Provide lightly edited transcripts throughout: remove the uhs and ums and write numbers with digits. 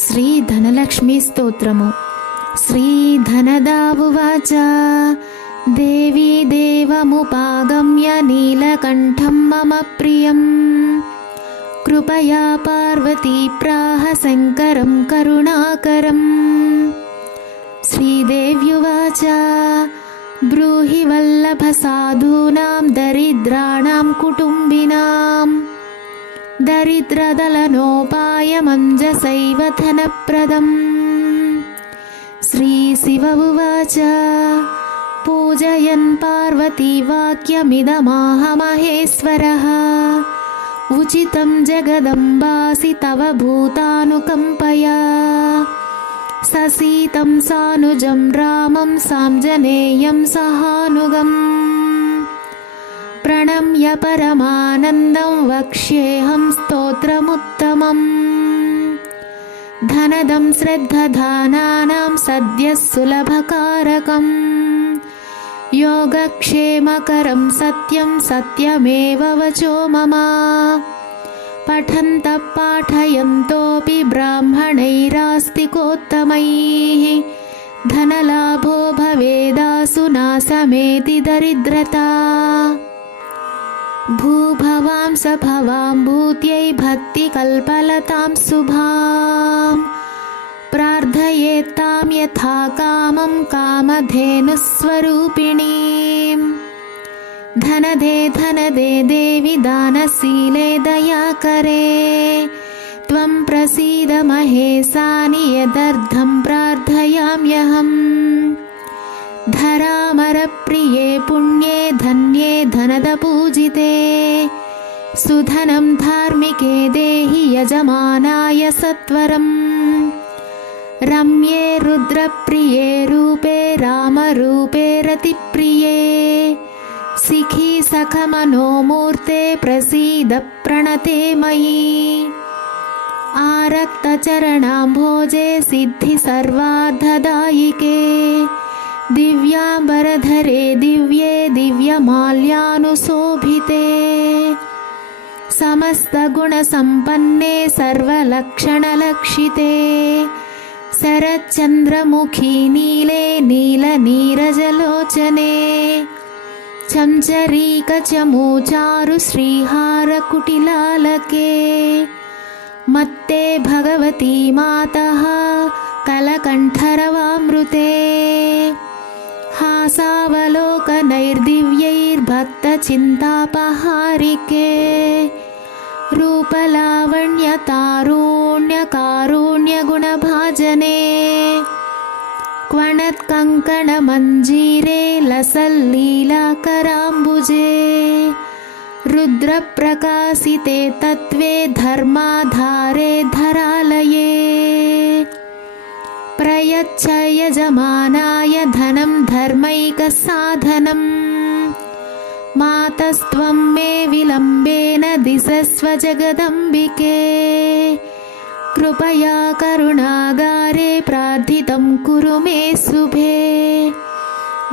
శ్రీ ధనలక్ష్మీ స్తోత్రము. శ్రీ ధనదావువాచ దేవీ దేవముపాగమ్య నీలకంఠం మమ ప్రియం కృపయా పార్వతీ ప్రాహ శంకరం కరుణాకరం. శ్రీదేవ్యువాచ బ్రూహి వల్లభ సాధూనాం దరిద్రాణాం కుటుంబినాం దరిద్రదలనోపాయమంజసైవ ధనప్రదం. శ్రీశివ ఉవాచ పూజయన్ పార్వతీ వాక్యమిదమాహ మహేశ్వరః ఉచితం జగదంబాసి తవ భూతానుకంపయా ససీతం సానుజం రామం సాంజనేయం సహానుగం ప్రణమ్య పరమానందం వక్ష్యేహం స్తోత్రముత్తమం. ధనదం శ్రద్ధధానానాం సద్యః సులభకారకం యోగక్షేమకరం సత్యం సత్యమేవ వచో మమ పఠन्तః పాఠయంతోపి బ్రాహ్మణైరాస్తికోత్తమైః ధనలాభో భవేదాసు నాశమేతి దరిద్రతా. భూభవాంస భవాంభూత్యై భక్తికల్పలతాం శుభాం ప్రార్థయేత్తాం యథా కామం కామధేనుస్వరూపిణీం. ధనదే ధనదే దేవి దానశీలే దయాకరే త్వం ప్రసీద మహేశాని యదర్థం ప్రార్థయామ్యహం. ధరామరప్రియే పుణ్యే ధన్యే ధనదపూజితే సుధనం ధార్మికే దేహి యజమానాయ సత్వరం. రమ్యే రుద్రప్రియే రూపే రామరూపే రతిప్రియే సిఖీ సఖమనోమూర్తే ప్రసీద ప్రణతే మయీ. ఆరక్తచరణాంభోజే సిద్ధి సర్వార్థదాయికే దివ్యాంబరధరే దివ్యే దివ్యమాల్యానుశోభితే సమస్తగుణసంపన్నే సర్వలక్షణలక్షితే శరచ్చంద్రముఖీ నీలే నీలనీరజలోచనే చంచరీకచమూచారు శ్రీహారకుటిలాలకే మత్తే భగవతీ మాతః కలకంఠరవామృతే హాసావలోకనైర్దివ్యైర్భక్తచింతాపహారికే రూపలావణ్యతారుణ్యకారుణ్యగుణभाजने क्वणत्कङ्कणमञ्जीरे लसल्लीलाकराम्बुजे रुद्रप्रकाशिते तत्त्वे धर्माधारे धरालये प्रयच्छ यजमानाय धनं धर्मैकसाधनं मातस्त्वं मे विलम्बेन दिशस्व जगदम्बिके कृपया करुणागारे प्रार्थितं कुरु मे शुभे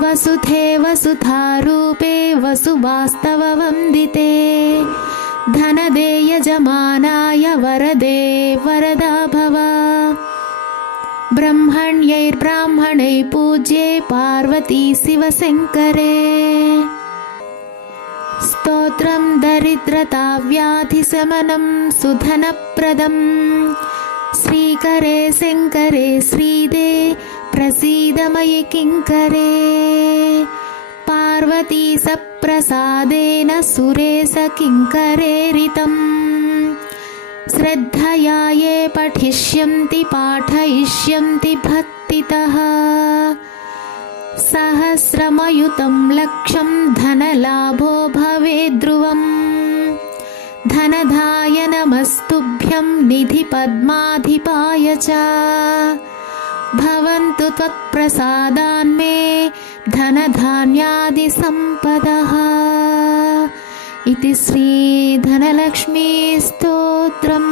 वसुधे वसुधारूपे वसुवास्तववन्दिते धनदे यजमानाय वरदे वरदा भव ब्रह्मण्यैर्ब्राह्मणैः पूज्ये पार्वती शिवशङ्करे स्तोत्रं दरिद्रताव्याधिशमनं सुधनप्रदं श्रीकरे शङ्करे श्रीदे प्रसीद मयि किङ्करे पार्वती सप्रसादेन सुरेश किङ्करेरितं श्रद्धया ये पठिष्यन्ति पाठयिष्यन्ति भक्तितः सहस्रमयुतं लक्षं धनलाभो भवेद्ध्रुवम् धनधाय नमस्तुभ्यं निधिपद्माधिपाय च भवन्तु त्वत्प्रसादान्मे धनधान्यादिसम्पदः. इति श्री धनलक्ष्मी स्तोत्रम्.